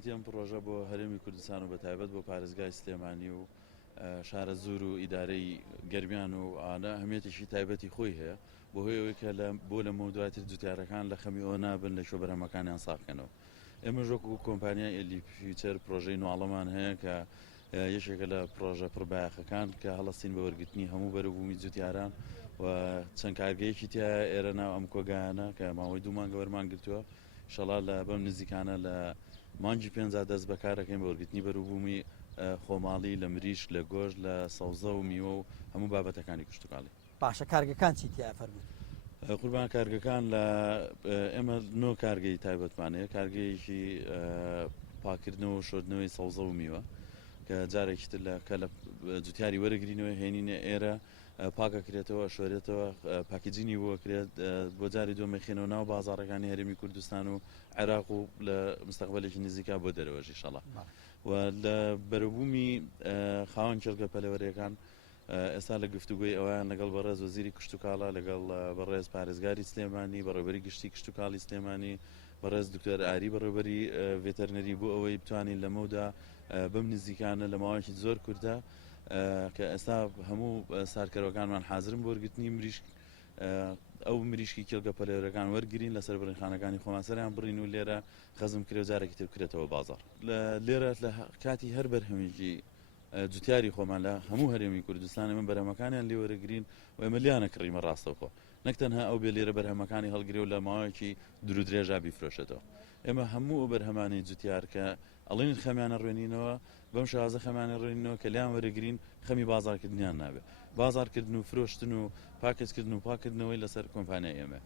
ئەهمیەتی ئەم پرۆژە بۆ هەرێمی کوردستان و بە تایبەت بۆ پارێزگای سلێمانی و شارە زور و ئیدارەی گەرمیان و ئانا هەمیەتیشی تایبەتی خۆی هەیە بۆ هۆیەوەی کە بۆ لە مەودواتر جوتیارەکان لە خەمی ئەوە نابن لە شۆبەرهەمەکانیان ساقکەنەوە. ئێمە ژۆکو کۆمپانیای ئەلی فیوچەر پرۆژەی نواڵەمان هەیە کە یەکێکە لە پرۆژە پڕبایەخەکان کە هەڵەستین بە وەرگرتنی هەموو بەرەبوومی جوتیاران و چەند کارگەیەکی تیا ئێرە ناو ئەم کۆگایانە کە ماوەی 2 مانگە وەرمان گرتووە شەڵا لە بەم نزیکانە لە مانگی 5 دەست بەکارەکەین بە وەرگرتنی بەرەبوومی خۆماڵی لە مریش لە گۆژ لە سەوزە و میوە و هەموو بابەتەکانی کوشتتوکاڵی. باشە کارگەکان چی تیا فەرمووت؟ قوربان کارگەکان لە ئێمە نۆ کارگەی تایبەتمانەیە کارگەیەکی پاکردنەوە و شۆردنەوەی سەوزە و میوە کە جارێکی تر کە لە جوتیاری وەرەگرینەوە هێنینە ئێرە پاکەکرێتەوە شۆرێتەوە پاکیجینی بۆ کرێت بۆ جاری دۆمەخێنەوە ناو بازاڕەکانی هەرێمی کوردستان و عێراق و لە مستەقبلێکی نزیکا بۆ دەرەوەژی شەڵا و لە بەرەبوومی خاوەن کێڵگە پەلەوەرەکان ئێستا لە گفتوگوی ئەویان لەگەڵ بەڕێز وەزیری کشتتوکاڵە لەگەڵ بەڕێز پارێزگاری سلێمانی بەڕێوەبەری گشتی کشتتوکاڵی سلێمانی بەڕێز دکتۆر ئاری بەڕێوەبەری ڤێتەرنەری بۆ ئەوەی بتوانین لەمەودا بەم نزیکانە لە ماوەیەکی زۆر کوورتە کە ئێستا هەموو سارکەرەوەکانمان حازرن بۆ وەرگرتنی مریشک ئەو مریشکی کێڵگە پەلەوەرەکان وەرگرین لەسەر بڕینخانەکانی خۆمان سەریان بڕین و لێرە خەزم کرێ و جارێکی تر بکرێتەوە بازاڕ لێرە لە کاتی هەر بەرهەمێکی جوتیاری خۆمان لە هەموو هەرێمی کوردستان ئێمە بەرهەمەکانیان لێ وەرەگرین و ئێمە لیانە کڕیمە ڕاستەوخۆ نەک تەنها ئەو بێ لێرە بەرهەمەکانی هەڵگرێ و لە ماوەیەکی دوور و درێژا بیفرۆشێتەوە. ئێمە هەموو ئەو بەرهەمانی جوتیار کە ئەڵین خەمیانە ڕوێنینەوە بەم شازە خەمانە ڕوێنینەوە کە لیان وەرەگرین خەمی بازارکردنیان نابێت بازارکردن و فرۆشتن و پاکێزکردن و پاکردنەوەی لەسەر کۆمپانیای ئێمە.